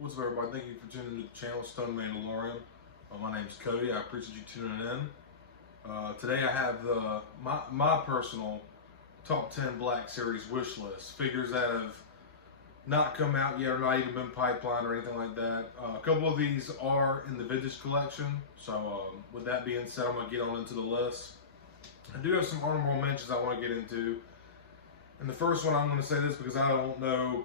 What's up, everybody? Thank you for tuning into the channel, Stone Mandalorian. My name's Cody. I appreciate you tuning in. Today I have my personal top 10 Black Series wish list. Figures that have not come out yet or not even been pipelined or anything like that. A couple of these are in the vintage collection. So with that being said, I'm going to get on into the list. I do have some honorable mentions I want to get into. And the first one, I'm going to say this because I don't know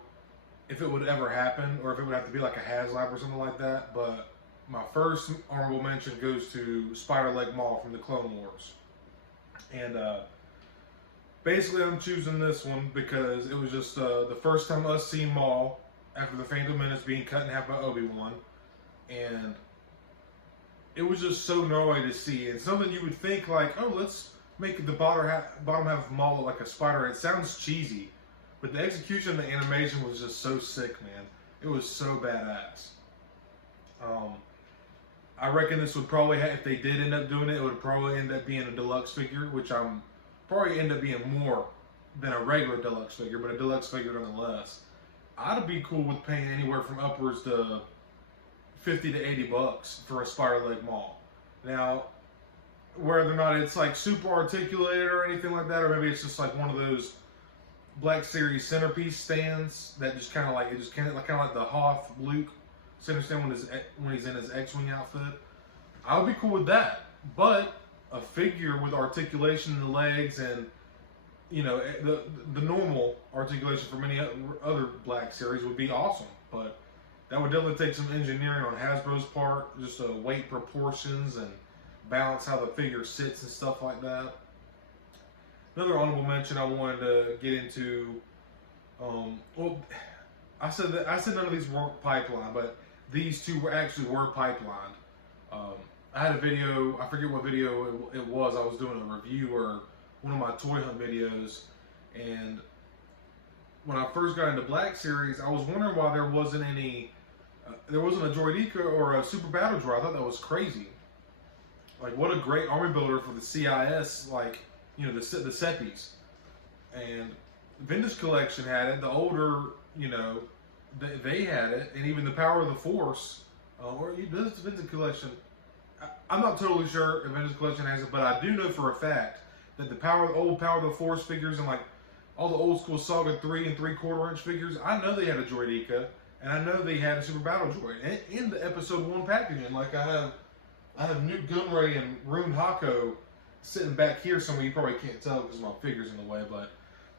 if it would ever happen or if it would have to be like a HasLab or something like that. But my first honorable mention goes to Spider Leg Maul from the Clone Wars. And basically I'm choosing this one because it was just the first time us seeing Maul after the Phantom Menace being cut in half by Obi-Wan. And it was just so gnarly to see. And something you would think like, oh, let's make the bottom half of Maul look like a spider. It sounds cheesy, but the execution of the animation was just so sick, man. It was so badass. I reckon this would probably have, if they did end up doing it, it would probably end up being a deluxe figure, which I'm probably end up being more than a regular deluxe figure, but a deluxe figure nonetheless. I'd be cool with paying anywhere from upwards to 50 to 80 bucks for a Spider Leg Maul. Now, whether or not it's like super articulated or anything like that, or maybe it's just like one of those Black Series centerpiece stands that just kind of like, it just kind of like the Hoth Luke center stand when he's in his X-Wing outfit. I would be cool with that. But a figure with articulation in the legs and, you know, the normal articulation for many other Black Series would be awesome. But that would definitely take some engineering on Hasbro's part, just weight proportions and balance how the figure sits and stuff like that. Another honorable mention I wanted to get into, well, I said none of these weren't pipeline, but these two were pipelined. I had a video, I forget what video it was. I was doing a review or one of my toy hunt videos, and when I first got into Black Series, I was wondering why there wasn't a Droideka or a Super Battle Droid. I thought that was crazy. Like, what a great army builder for the CIS, like, you know, the Seppies. And Vintage Collection had it. The older, you know, they had it. And even the Power of the Force, or this Vintage Collection, I'm not totally sure if Vintage Collection has it, but I do know for a fact that the old Power of the Force figures and like all the old school Saga 3 and 3/4 inch figures, I know they had a Droideka, and I know they had a Super Battle Droid in the Episode 1 packaging. Like I have Newt Gunray and Rune Hako sitting back here somewhere. You probably can't tell because my figure's in the way, but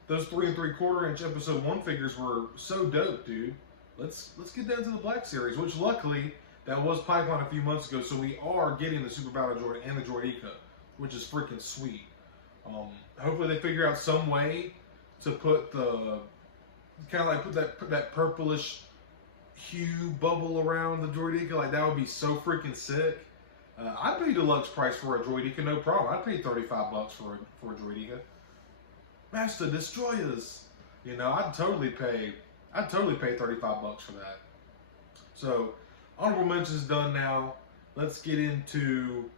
those 3 3/4 inch Episode 1 figures were so dope, dude. Let's get down to the Black Series, which luckily that was pipeline a few months ago, so we are getting the Super Battle Droid and the Droideka, which is freaking sweet. Hopefully they figure out some way to put the put that purplish hue bubble around the Droideka. Like, that would be so freaking sick. I'd pay deluxe price for a Droideka, no problem. I'd pay 35 bucks for a Droideka. Master Destroyers, you know, I'd totally pay 35 bucks for that. So, honorable mentions done now. Let's get into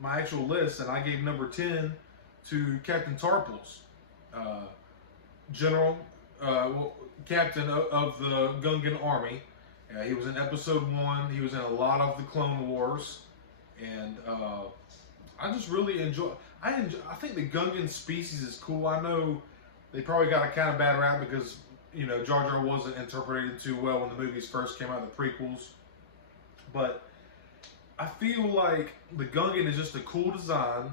my actual list, and I gave number 10 to Captain Tarpals, captain of the Gungan Army. He was in Episode 1. He was in a lot of the Clone Wars. And I just really enjoy. I think the Gungan species is cool. I know they probably got a kind of bad rap because, you know, Jar Jar wasn't interpreted too well when the movies first came out, the prequels. But I feel like the Gungan is just a cool design,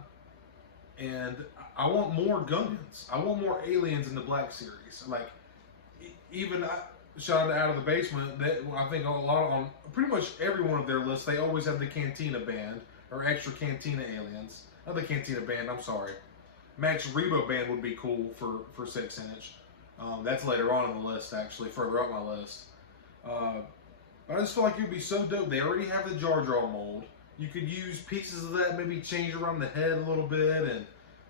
and I want more Gungans. I want more aliens in the Black Series. Like, even shout out to Out of the Basement, that I think on pretty much every one of their lists, they always have the Cantina band or extra Cantina aliens. Not the Cantina band, I'm sorry. Max Rebo band would be cool for 6 inch. That's later on in the list, actually, further up my list. But I just feel like it would be so dope. They already have the Jar Jar mold. You could use pieces of that, maybe change around the head a little bit, and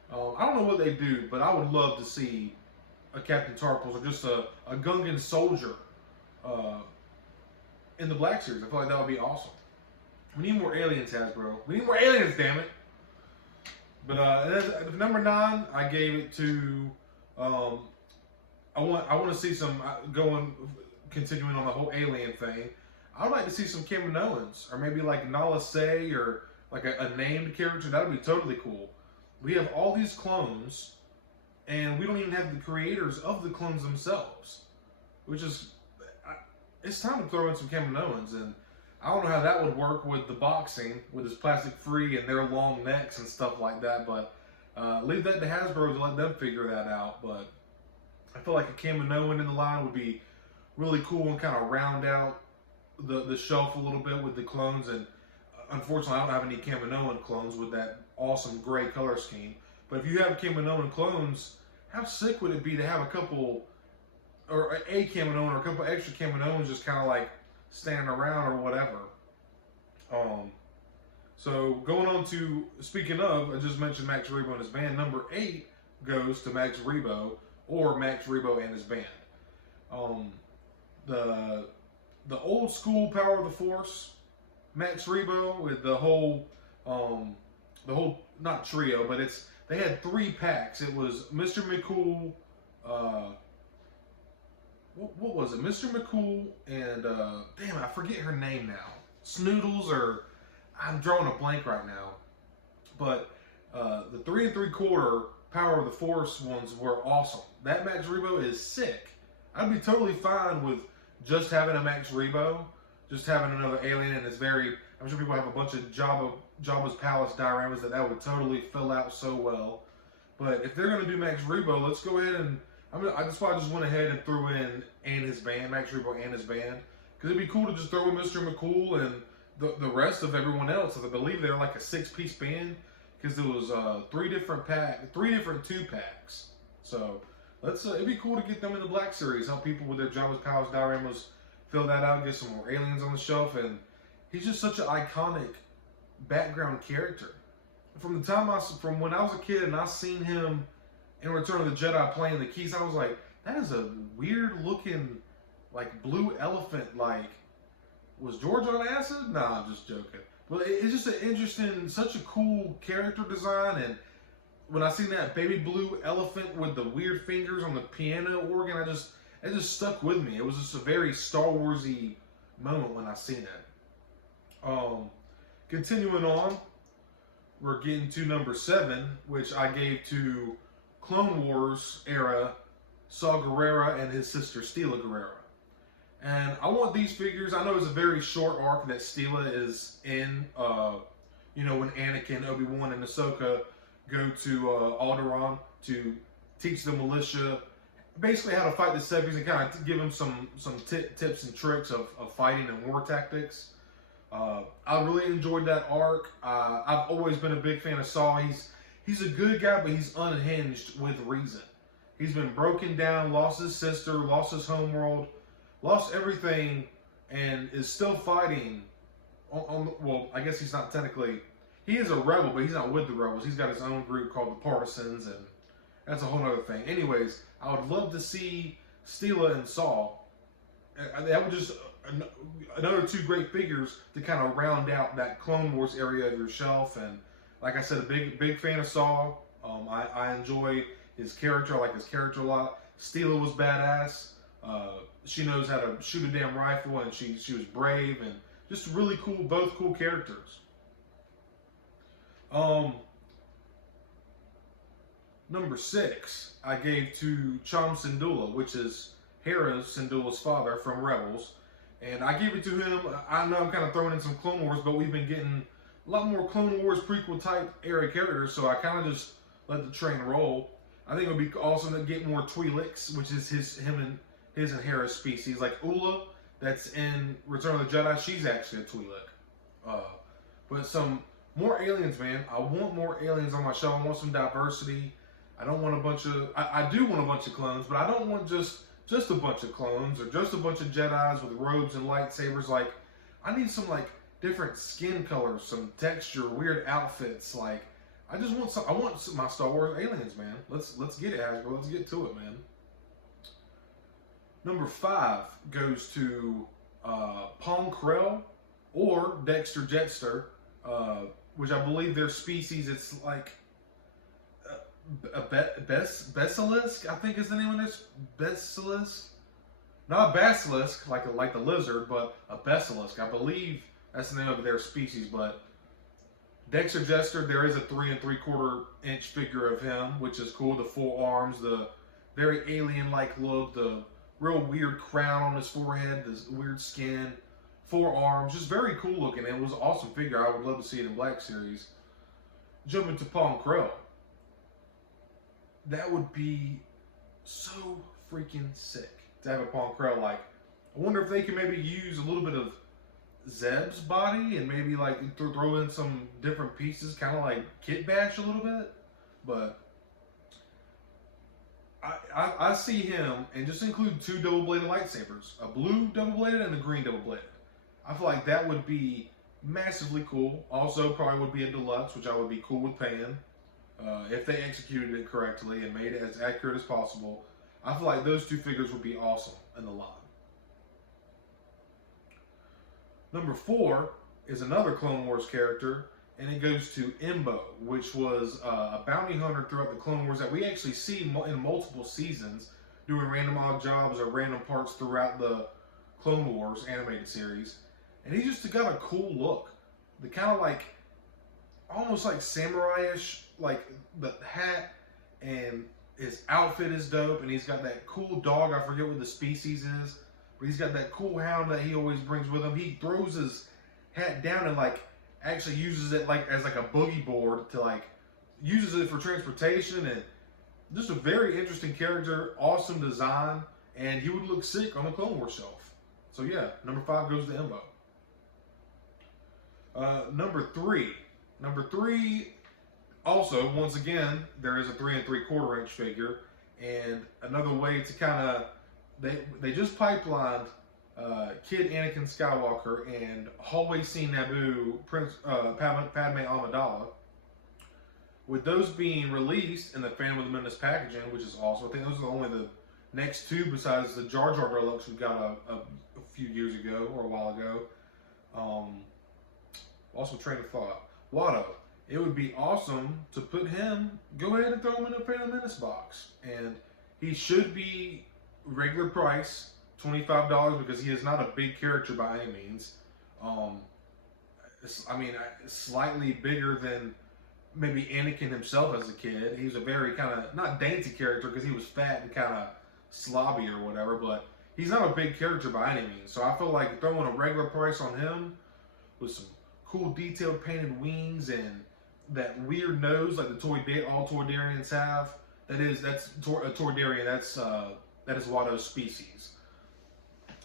I don't know what they do, but I would love to see a Captain Tarpals or just a Gungan soldier in the Black Series. I feel like that would be awesome. We need more aliens, Hasbro. We need more aliens, damn it. But number 9, I gave it to. I want to see some continuing on the whole alien thing, I would like to see some Kaminoans, or maybe like Nala Se, or like a named character. That would be totally cool. We have all these clones, and we don't even have the creators of the clones themselves, which is, it's time to throw in some Kaminoans. And I don't know how that would work with the boxing, with this plastic free and their long necks and stuff like that, but leave that to Hasbro to let them figure that out. But I feel like a Kaminoan in the line would be really cool and kind of round out the shelf a little bit with the clones. And unfortunately, I don't have any Kaminoan clones with that awesome gray color scheme. But if you have Kaminoan clones, how sick would it be to have a couple, or a Kaminoan or a couple extra Kaminoans just kind of like standing around or whatever. So going on to, speaking of, I just mentioned Max Rebo and his band. Number 8 goes to Max Rebo, or Max Rebo and his band. The old school Power of the Force Max Rebo with the whole not trio, but they had 3 packs. It was Mr. McCool, what was it? Mr. McCool and damn, I forget her name now. Snoodles, or I'm drawing a blank right now. But the 3 3/4 Power of the Force ones were awesome. That Max Rebo is sick. I'd be totally fine with just having a Max Rebo, just having another alien, and it's very, I'm sure people have a bunch of Jabba's Palace dioramas that would totally fill out so well. But if they're going to do Max Rebo, let's go ahead and, that's why I just went ahead and threw in and his band, Max Rebo and his band. Because it'd be cool to just throw in Mr. McCool and the rest of everyone else. I believe they're like a 6-piece band, because there was 3 different 2-packs. So it'd be cool to get them in the Black Series, help people with their Jabba's Palace dioramas, fill that out, get some more aliens on the shelf. And he's just such an iconic background character. From when I was a kid and I seen him in Return of the Jedi playing the keys, I was like, that is a weird looking, like, blue elephant. Like, was George on acid? Nah, I'm just joking. But it's just an interesting, such a cool character design. And when I seen that baby blue elephant with the weird fingers on the piano organ, it just stuck with me. It was just a very Star Wars-y moment when I seen it. Continuing on, we're getting to number 7, which I gave to Clone Wars era Saw Gerrera and his sister Steela Gerrera. And I want these figures. I know it's a very short arc that Steela is in. When Anakin, Obi-Wan, and Ahsoka go to Alderaan to teach the militia basically how to fight the Seppies and kind of give them some tips and tricks of fighting and war tactics. I really enjoyed that arc. I've always been a big fan of Saw. He's a good guy, but he's unhinged with reason. He's been broken down, lost his sister, lost his homeworld, lost everything, and is still fighting. Well, I guess he's not technically. He is a rebel, but he's not with the rebels. He's got his own group called the Partisans, and that's a whole other thing. Anyways, I would love to see Steela and Saw. That would just another 2 great figures to kind of round out that Clone Wars area of your shelf. And like I said, a big fan of Saw. I enjoy his character. I like his character a lot. Steela was badass. She knows how to shoot a damn rifle, and she was brave, and just really cool. Both cool characters. Number 6, I gave to Cham Syndulla, which is Hera Syndulla's father from Rebels. And I gave it to him. I know I'm kind of throwing in some Clone Wars, but we've been getting a lot more Clone Wars prequel type era characters, so I kind of just let the train roll. I think it would be awesome to get more Twelix, which is his and Hera's species. Like Ula, that's in Return of the Jedi, she's actually a Twi'lek. But some more aliens, man. I want more aliens on my show. I want some diversity. I don't want a bunch of. I do want a bunch of clones, but I don't want just a bunch of clones or just a bunch of Jedis with robes and lightsabers. Like, I need some like different skin colors, some texture, weird outfits. Like, I just want some. I want my Star Wars aliens, man. Let's get it, Hasbro. Let's get to it, man. Number 5 goes to Pong Krell or Dexter Jester, which I believe their species. It's like a Basilisk, I think is the name of this. Basilisk. not a basilisk like the lizard, but a basilisk. I believe that's the name of their species. But Dexter Jester, there is a 3 3/4 inch figure of him, which is cool. The full arms, the very alien-like look, the real weird crown on his forehead, this weird skin, 4 arms, just very cool looking. It was an awesome figure. I would love to see it in Black Series. Jumping to Paul Krell, that would be so freaking sick to have a Paul Krell. Like, I wonder if they can maybe use a little bit of Zeb's body and maybe like throw in some different pieces, kind of like Kit Bash a little bit. But I see him, and just include 2 double-bladed lightsabers, a blue double-bladed and a green double-bladed. I feel like that would be massively cool. Also, probably would be a deluxe, which I would be cool with paying if they executed it correctly and made it as accurate as possible. I feel like those 2 figures would be awesome in the line. Number 4 is another Clone Wars character, and it goes to Embo, which was a bounty hunter throughout the Clone Wars that we actually see in multiple seasons, doing random odd jobs or random parts throughout the Clone Wars animated series. And he just got a cool look. The kind of like, almost like samurai-ish, like the hat and his outfit is dope. And he's got that cool dog, I forget what the species is, but he's got that cool hound that he always brings with him. He throws his hat down and like actually uses it like as like a boogie board to like, uses it for transportation. And just a very interesting character, awesome design, and he would look sick on the Clone Wars shelf. So yeah, number 5 goes to Embo. Number three, also, once again, there is a 3 3/4 inch figure, and another way to kind of, they just pipelined Kid Anakin Skywalker and hallway scene Naboo Prince Padme Amidala, with those being released in the Phantom of the Menace packaging, which is awesome. I think those are only the next 2 besides the Jar Jar Deluxe we got a few years ago or a while ago. Also, train of thought, Watto. It would be awesome to put him, go ahead and throw him in a Phantom Menace box. And he should be regular price, $25, because he is not a big character by any means. I mean, slightly bigger than maybe Anakin himself as a kid. He was a very kind of, not dainty character because he was fat and kind of slobby or whatever, but he's not a big character by any means. So I feel like throwing a regular price on him with some cool detailed painted wings and that weird nose like all Toydarians have. That's a Toydarian. That is Watto's species.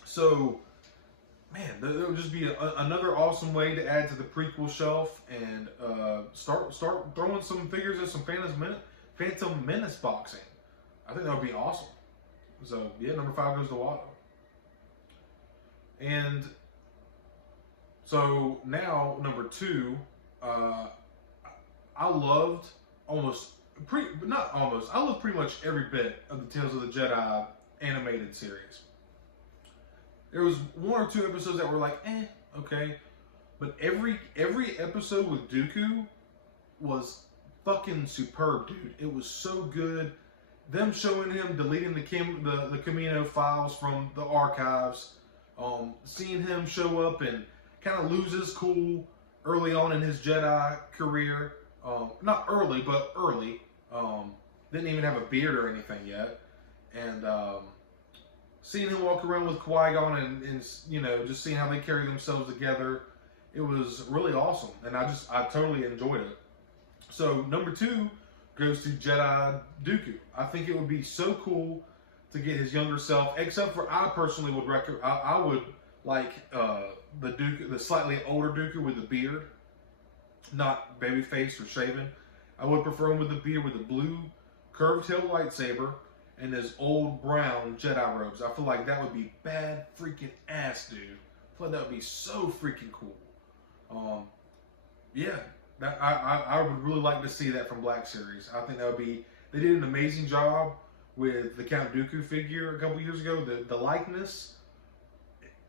So, man, that would just be another awesome way to add to the prequel shelf and start throwing some figures at some Phantom Menace boxing. I think that would be awesome. So yeah, number 5 goes to Watto. And so now number 2, I loved I loved pretty much every bit of the Tales of the Jedi animated series. There was 1 or 2 episodes that were like, okay. But every episode with Dooku was fucking superb, dude. It was so good. Them showing him deleting the Camino files from the archives, seeing him show up and kind of lose his cool early on in his Jedi career. Not early, but early. Didn't even have a beard or anything yet. And seeing him walk around with Qui-Gon and you know, just seeing how they carry themselves together, it was really awesome. And I totally enjoyed it. So number 2 goes to Jedi Dooku. I think it would be so cool to get his younger self, except for I personally would I would like the Dooku, the slightly older Dooku with the beard, not baby face or shaven. I would prefer him with the beard, with the blue curved tail lightsaber and his old brown Jedi robes. I feel like that would be bad freaking ass, dude. I feel like that would be so freaking cool. Yeah, that I would really like to see that from Black Series. I think that would be, they did an amazing job with the Count Dooku figure a couple years ago. The likeness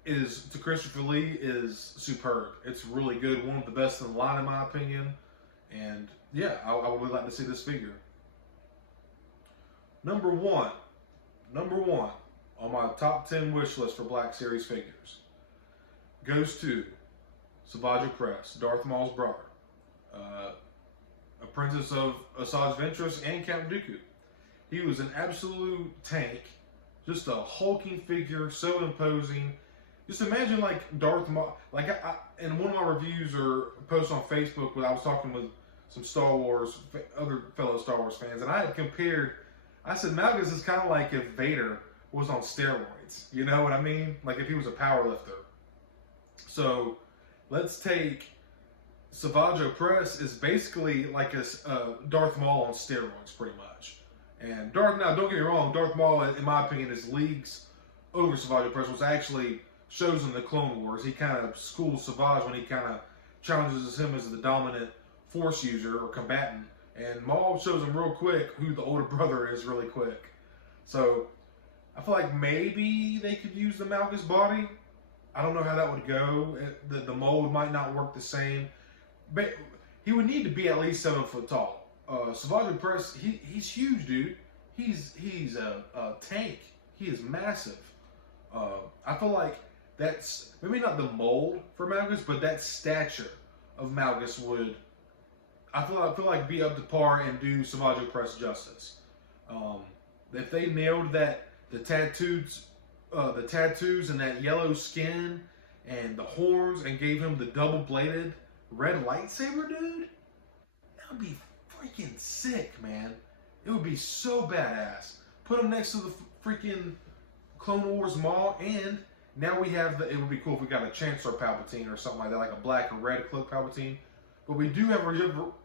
is to Christopher Lee is superb. It's really good. One of the best in the line, in my opinion. And yeah, I would really like to see this figure. Number one on my top 10 wish list for Black Series figures goes to Saaj Press, Darth Maul's brother, apprentice of Asajj Ventress and Count Dooku. He was an absolute tank, just a hulking figure, so imposing. Just imagine like Darth Maul, like in one of my reviews or posts on Facebook, when I was talking with some Star Wars, other fellow Star Wars fans, and I had compared, I said Malgus is kind of like if Vader was on steroids. You know what I mean? Like if he was a power lifter. So let's take Saaj Press is basically like a Darth Maul on steroids, pretty much. And now don't get me wrong, Darth Maul, in my opinion, is leagues over Saaj Press, which actually shows in the Clone Wars. He kind of schools Savage when he kind of challenges him as the dominant Force user or combatant. And Maul shows him real quick who the older brother is really quick. So I feel like maybe they could use the Malgus body. I don't know how that would go. The mold might not work the same. But he would need to be at least 7 foot tall. Saaj Press, he's huge, dude. He's a tank. He is massive. I feel like that's maybe not the mold for Malgus, but that stature of Malgus would, I feel like be up to par and do Saaj Press justice. If they nailed that, the tattoos and that yellow skin and the horns, and gave him the double-bladed red lightsaber, dude, that would be freaking sick, man. It would be so badass. Put him next to the freaking Clone Wars Maul, and now we have it would be cool if we got a Chancellor Palpatine or something like that, like a black or red cloak Palpatine. But we do have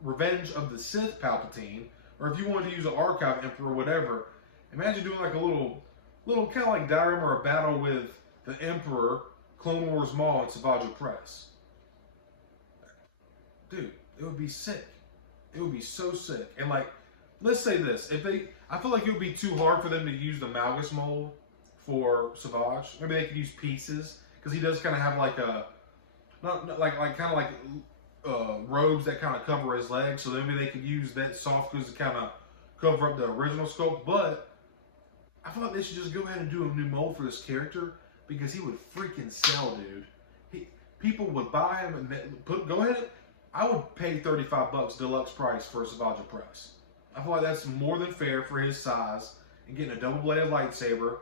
Revenge of the Sith Palpatine, or if you wanted to use an Archive Emperor or whatever, imagine doing like a little kind of like diorama or a battle with the Emperor, Clone Wars Maul, and Saaj Press. Dude, it would be sick. It would be so sick. And like, let's say this: I feel like it would be too hard for them to use the Malgus mold for Savage. Maybe they could use pieces, because he does kind of have like a, not like kind of like robes that kind of cover his legs. So maybe they could use that soft goods to kind of cover up the original sculpt. But I feel like they should just go ahead and do a new mold for this character, because he would freaking sell, dude. People would buy him and go ahead. I would pay $35 deluxe price for a Saaj Press. I feel like that's more than fair for his size and getting a double-bladed lightsaber.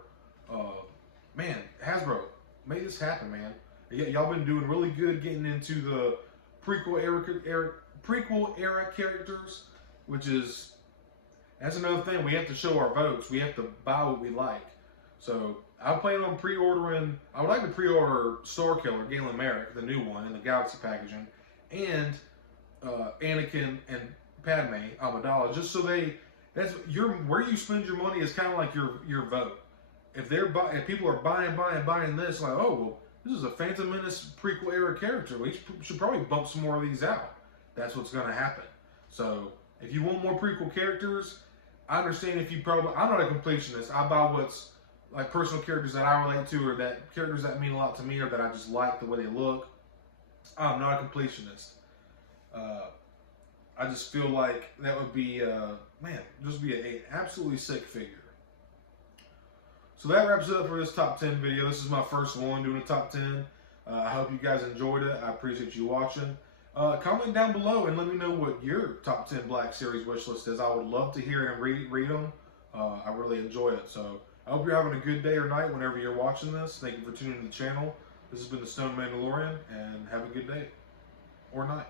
Man, Hasbro, make this happen, man. Y'all been doing really good getting into the prequel era characters, which is, that's another thing. We have to show our votes. We have to buy what we like. So I plan on pre-ordering. I would like to pre-order Starkiller, Galen Merrick, the new one in the Galaxy packaging, and Anakin and Padme Amidala, just so where you spend your money is kind of like your vote. If people are buying this, like, oh well, this is a Phantom Menace prequel era character, we should probably bump some more of these out. That's what's going to happen. So if you want more prequel characters, I understand if you probably, I'm not a completionist. I buy what's like personal characters that I relate to, or that characters that mean a lot to me, or that I just like the way they look. I'm not a completionist. I just feel like that would be, man, just be an absolutely sick figure. So that wraps it up for this top 10 video. This is my first one doing a top 10. I hope you guys enjoyed it. I appreciate you watching. Comment down below and let me know what your top 10 Black Series wish list is. I would love to hear it and read them. I really enjoy it. So I hope you're having a good day or night whenever you're watching this. Thank you for tuning in to the channel. This has been the Stone Mandalorian, and have a good day or night.